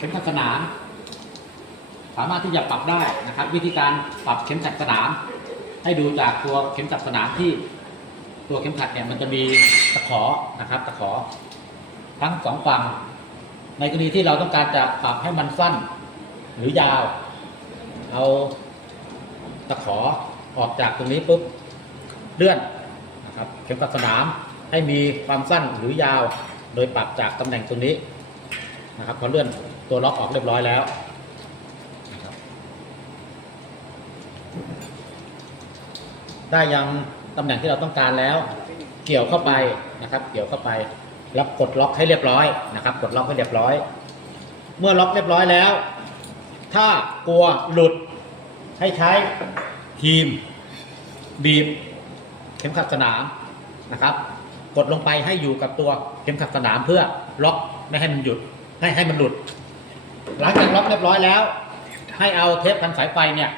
เข็มขัดสนาม สามารถที่จะปรับได้นะครับ วิธีการปรับเข็มขัดสนาม ให้ดูจากตัวเข็มขัดสนามที่ตัวเข็มขัดเนี่ยมันจะมีตะขอนะครับตะขอ ทั้งสองฝั่งในกรณีที่เราต้องการจะปรับให้มันสั้นหรือยาว เอาตะขอออกจากตรงนี้ปุ๊บเลื่อนนะครับเข็มขัดสนามให้มีความสั้นหรือยาว โดยปรับจากตำแหน่งตรงนี้นะครับพอเลื่อน ตัวล็อกออกเรียบร้อยแล้วได้ยังตำแหน่งที่เราต้องการแล้ว เกี่ยวเข้าไปนะครับ เกี่ยวเข้าไปแล้วกดล็อกให้เรียบร้อยนะครับ กดล็อกให้เรียบร้อย เมื่อล็อกเรียบร้อยแล้ว ถ้ากลัวหลุดให้ใช้ทีม บีบ เข็มขัดสนามนะครับ กดลงไปให้อยู่กับตัวเข็มขัดสนามเพื่อล็อกไม่ให้มันหยุดให้ให้มันหลุด หลังจากล็อกเรียบร้อยแล้ว ให้เอาเทปพันสายไฟเนี่ย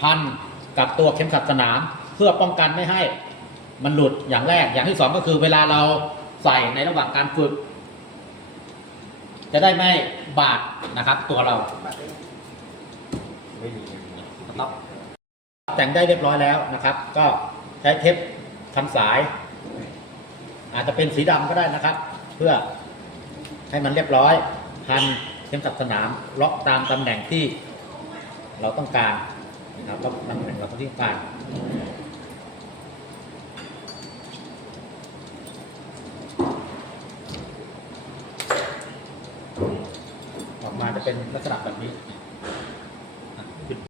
พันกับตัวเข็มขัดสนามเพื่อป้องกันไม่ให้มันหลุดอย่างแรก อย่างที่สองก็คือเวลาเราใส่ในระหว่างการฝึก จะได้ไม่บาดนะครับ ตัวเราครับแต่งได้เรียบร้อยแล้วนะครับ ก็ใช้เทปพันสาย อาจจะเป็นสีดำก็ได้นะครับ เพื่อให้มันเรียบร้อยพัน เข็มขัดสนามล็อกตามตำแหน่งที่เราต้องการนะครับล็อกตำแหน่งเราต้องการออกมาจะเป็นลักษณะแบบนี้